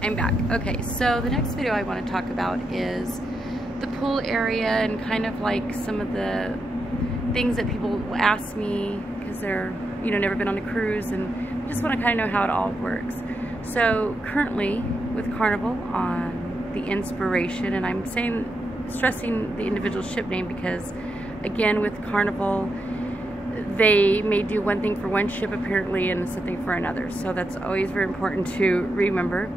I'm back. Okay, so the next video I want to talk about is the pool area and kind of like some of the things that people will ask me because they're, you know, never been on a cruise and just want to kind of know how it all works. So currently with Carnival on the Inspiration, and I'm stressing the individual ship name because again with Carnival they may do one thing for one ship apparently and something for another, so that's always very important to remember.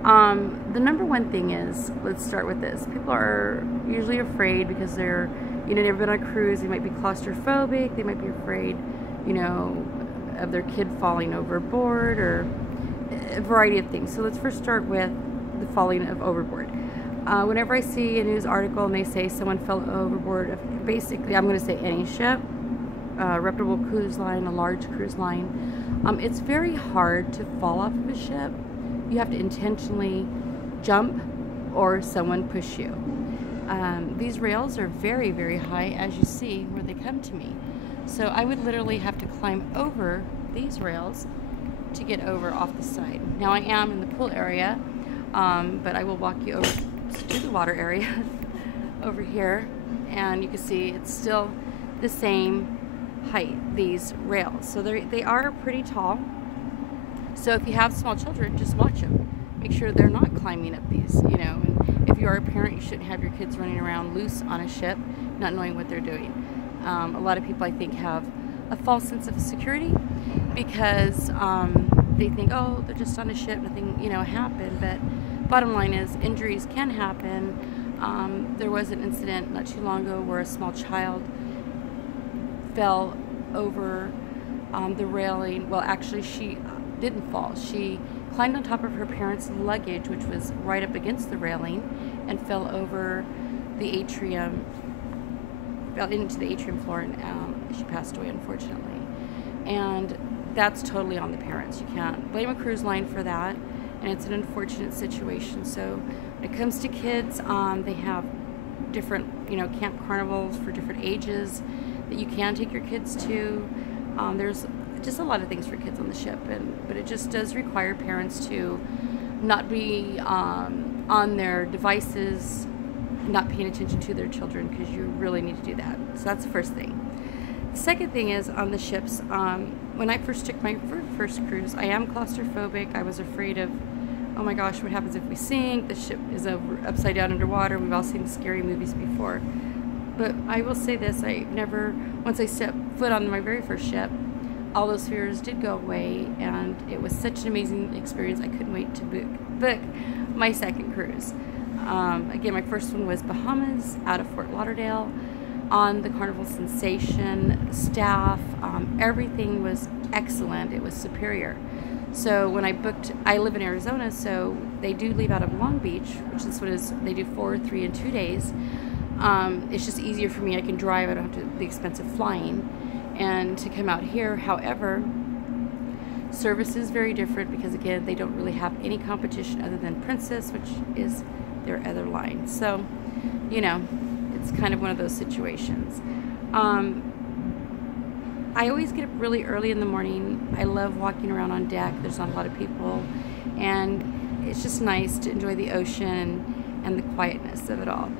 The number one thing is, let's start with this. People are usually afraid because they're, you know, never been on a cruise. They might be claustrophobic. They might be afraid, you know, of their kid falling overboard or a variety of things. So let's first start with the falling of overboard. Whenever I see a news article and they say someone fell overboard of basically, I'm going to say any ship, a reputable cruise line, a large cruise line, it's very hard to fall off of a ship. You have to intentionally jump or someone push you. These rails are very, very high, as you see where they come to me. So I would literally have to climb over these rails to get over off the side. Now I am in the pool area, but I will walk you over to the water area over here, and you can see it's still the same height, these rails. So they are pretty tall. So if you have small children, just watch them. Make sure they're not climbing up these, you know. And if you are a parent, you shouldn't have your kids running around loose on a ship, not knowing what they're doing. A lot of people, I think, have a false sense of security because they think, oh, they're just on a ship, nothing, you know, happened. But bottom line is, injuries can happen. There was an incident not too long ago where a small child fell over the railing. Well, actually, she didn't fall. She climbed on top of her parents' luggage, which was right up against the railing, and fell over the atrium, fell into the atrium floor, and she passed away, unfortunately. And that's totally on the parents. You can't blame a cruise line for that, and it's an unfortunate situation. So when it comes to kids, they have different, you know, Camp Carnivals for different ages that you can take your kids to. There's just a lot of things for kids on the ship, but it just does require parents to not be on their devices, not paying attention to their children, because you really need to do that. So that's the first thing. The second thing is on the ships, when I first took my first cruise, I am claustrophobic. I was afraid of, oh my gosh, what happens if we sink? The ship is upside down underwater. We've all seen scary movies before. But I will say this, once I stepped foot on my very first ship, all those fears did go away, and it was such an amazing experience. I couldn't wait to book my second cruise. Again, my first one was Bahamas out of Fort Lauderdale on the Carnival Sensation. Staff, everything was excellent. It was superior. So when I booked, I live in Arizona, so they do leave out of Long Beach, which this one is, they do 4, 3, and 2 days. It's just easier for me. I can drive. I don't have to the expense of flying and to come out here. However, service is very different because again, they don't really have any competition other than Princess, which is their other line. So, you know, it's kind of one of those situations. I always get up really early in the morning. I love walking around on deck. There's not a lot of people, and it's just nice to enjoy the ocean and the quietness of it all.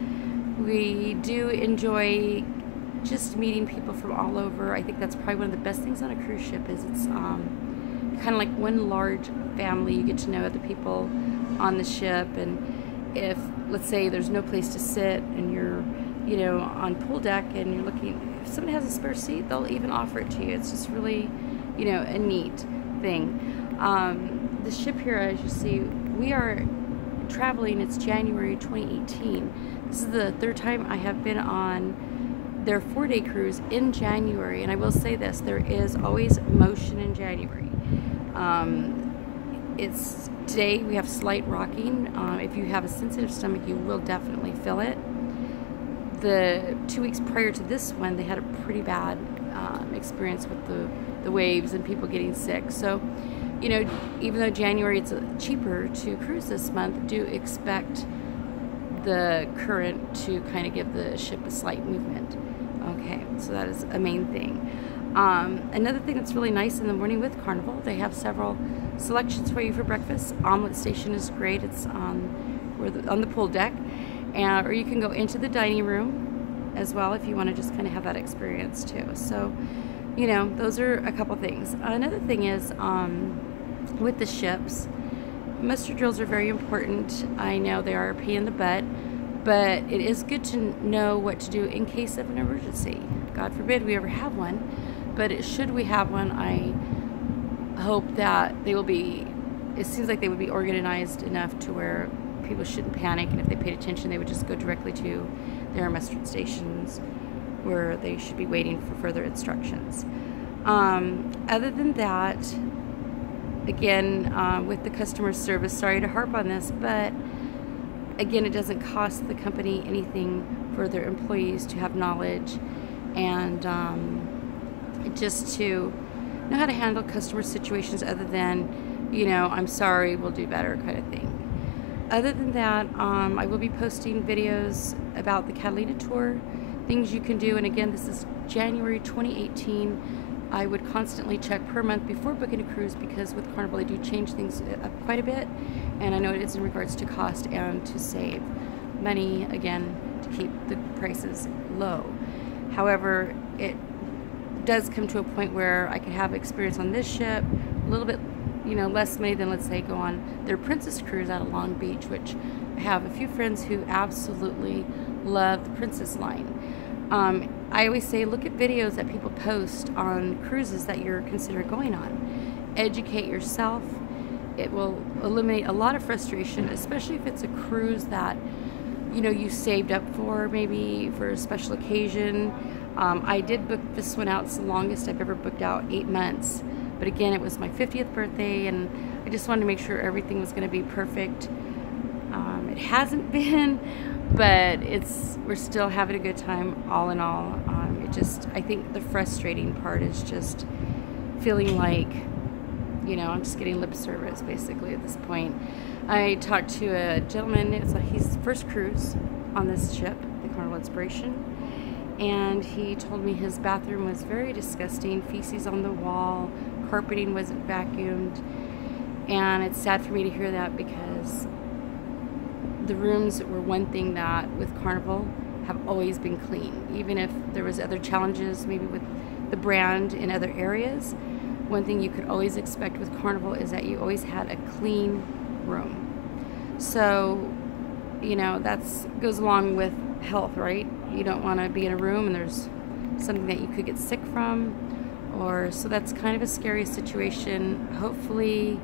We do enjoy just meeting people from all over. I think that's probably one of the best things on a cruise ship is it's kind of like one large family. You get to know other people on the ship, and if, let's say, there's no place to sit and you're, you know, on pool deck and you're looking, if someone has a spare seat, they'll even offer it to you. It's just really, you know, a neat thing. The ship here, as you see, we are traveling. It's January 2018. This is the third time I have been on their 4-day cruise in January, and I will say this, there is always motion in January. Today we have slight rocking. If you have a sensitive stomach, you will definitely feel it. The 2 weeks prior to this one, they had a pretty bad experience with the waves and people getting sick. So, you know, even though January it's cheaper to cruise this month, do expect the current to kind of give the ship a slight movement. Okay, so that is a main thing. Another thing that's really nice in the morning with Carnival, they have several selections for you for breakfast. Omelet station is great. It's on the pool deck, or you can go into the dining room as well if you want to just kind of have that experience too. So, you know, those are a couple things. Another thing is with the ships, muster drills are very important. I know they are a pain in the butt, but it is good to know what to do in case of an emergency. God forbid we ever have one, but should we have one, I hope that they will be, it seems like they would be organized enough to where people shouldn't panic, and if they paid attention, they would just go directly to their muster stations where they should be waiting for further instructions. Other than that, again, with the customer service, sorry to harp on this, but again, it doesn't cost the company anything for their employees to have knowledge and just to know how to handle customer situations other than, you know, I'm sorry, we'll do better kind of thing. Other than that, I will be posting videos about the Catalina tour, things you can do, and again, this is January 2018. I would constantly check per month before booking a cruise because with Carnival they do change things up quite a bit, and I know it is in regards to cost and to save money, again, to keep the prices low. However, it does come to a point where I could have experience on this ship, a little bit, you know, less money than, let's say, go on their Princess cruise out of Long Beach, which I have a few friends who absolutely love the Princess line. I always say look at videos that people post on cruises that you're considering going on. Educate yourself. It will eliminate a lot of frustration, especially if it's a cruise that, you know, you saved up for, maybe for a special occasion. I did book this one out. It's the longest I've ever booked out, 8 months. But again, it was my 50th birthday, and I just wanted to make sure everything was going to be perfect. It hasn't been, but we're still having a good time all in all. I think the frustrating part is just feeling like, you know, I'm just getting lip service basically at this point. I talked to a gentleman, it's his first cruise on this ship, the Carnival Inspiration, and he told me his bathroom was very disgusting, feces on the wall, carpeting wasn't vacuumed, and it's sad for me to hear that because the rooms were one thing that with Carnival have always been clean. Even if there was other challenges maybe with the brand in other areas, one thing you could always expect with Carnival is that you always had a clean room. So, you know, that goes along with health, right? You don't want to be in a room and there's something that you could get sick from, so that's kind of a scary situation. Hopefully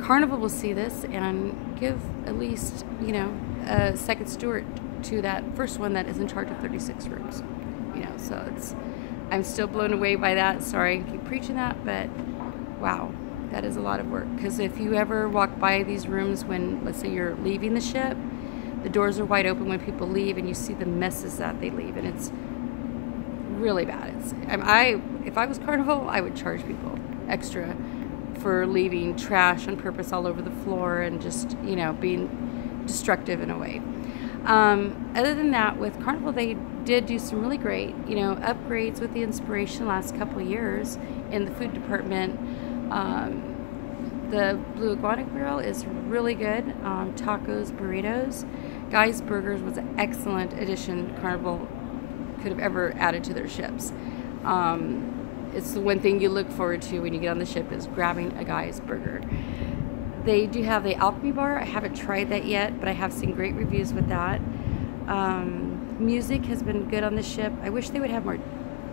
Carnival will see this and give at least, you know, a second steward to that first one that is in charge of 36 rooms. You know, so I'm still blown away by that. Sorry I keep preaching that, but wow, that is a lot of work. Because if you ever walk by these rooms when, let's say, you're leaving the ship, the doors are wide open when people leave, and you see the messes that they leave, and it's really bad. If I was Carnival, I would charge people extra for leaving trash on purpose all over the floor and just, you know, being destructive in a way. Other than that, with Carnival, they did do some really great, you know, upgrades with the Inspiration the last couple of years in the food department. The Blue Iguana Grill is really good. Tacos, burritos. Guy's Burgers was an excellent addition Carnival could have ever added to their ships. It's the one thing you look forward to when you get on the ship is grabbing a Guy's Burger. They do have the Alchemy Bar. I haven't tried that yet, but I have seen great reviews with that. Music has been good on the ship. I wish they would have more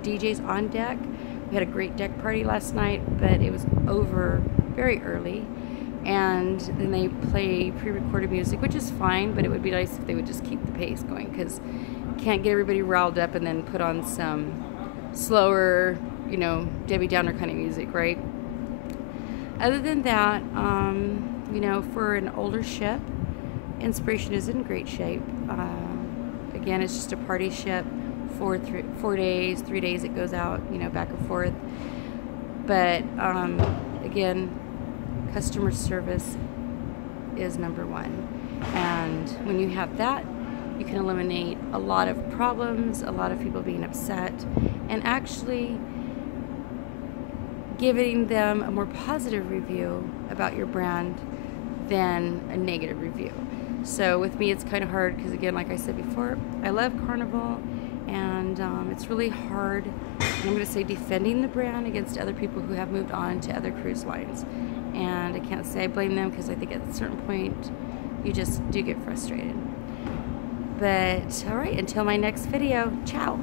DJs on deck. We had a great deck party last night, but it was over very early. And then they play pre-recorded music, which is fine, but it would be nice if they would just keep the pace going, because you can't get everybody riled up and then put on some slower, you know, Debbie Downer kind of music, right? Other than that, you know, for an older ship, Inspiration is in great shape. Again, it's just a party ship, 4 days, 3 days it goes out, you know, back and forth. But again, customer service is number one. And when you have that, you can eliminate a lot of problems, a lot of people being upset, and actually giving them a more positive review about your brand than a negative review. So with me, it's kind of hard because, again, like I said before, I love Carnival, and it's really hard, and I'm going to say, defending the brand against other people who have moved on to other cruise lines. And I can't say I blame them, because I think at a certain point you just do get frustrated. But all right, until my next video, ciao.